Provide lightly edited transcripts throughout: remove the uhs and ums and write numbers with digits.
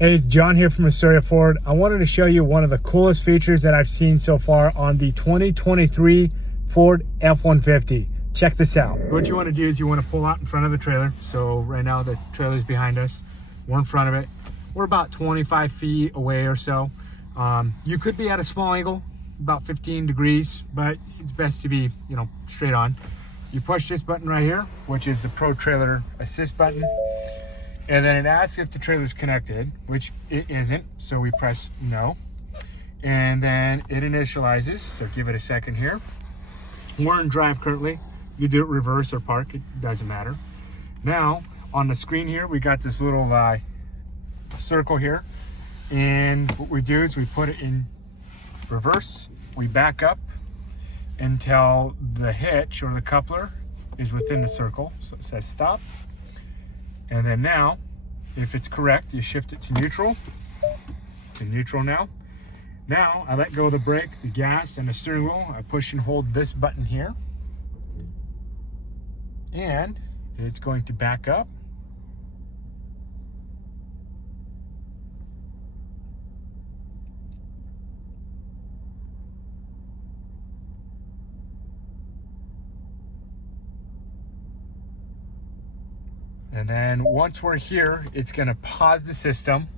Hey, it's John here from Astoria Ford. I wanted to show you one of the coolest features that I've seen so far on the 2023 Ford F-150. Check this out. What you want to do is you want to pull out in front of the trailer. So right now the trailer's behind us. We're in front of it. We're about 25 feet away or so. You could be at a small angle, about 15 degrees, but it's best to be, straight on. You push this button right here, which is the Pro Trailer Assist button. And then it asks if the trailer's connected, which it isn't, so we press no. And then it initializes, so give it a second here. We're in drive currently. You do it reverse or park, it doesn't matter. Now, on the screen here, we got this little circle here. And what we do is we put it in reverse, we back up until the hitch or the coupler is within the circle. So it says stop. And then now, if it's correct, you shift it to neutral. It's in neutral now. Now, I let go of the brake, the gas, and the steering wheel. I push and hold this button here. And it's going to back up. And then once we're here, it's gonna pause the system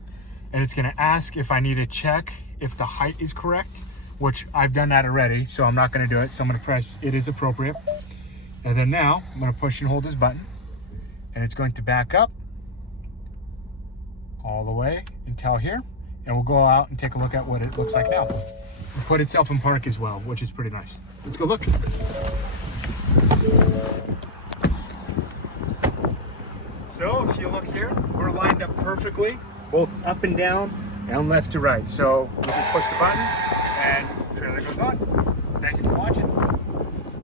and it's gonna ask if I need to check if the height is correct, which I've done that already, so I'm not gonna do it. So I'm gonna press it is appropriate. And then now I'm gonna push and hold this button and it's going to back up all the way until here. And we'll go out and take a look at what it looks like now. It'll put itself in park as well, which is pretty nice. Let's go look. So if you look here, we're lined up perfectly, both up and down and left to right. So we just push the button and the trailer goes on. Thank you for watching.